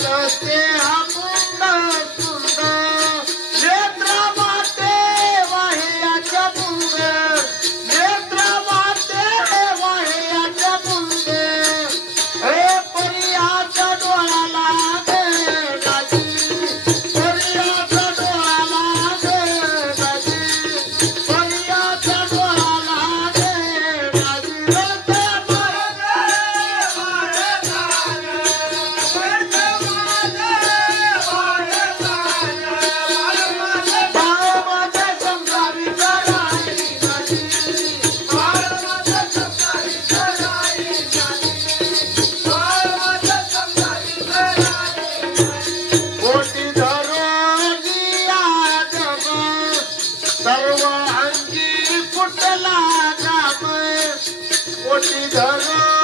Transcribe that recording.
जगते हम कोटी धरून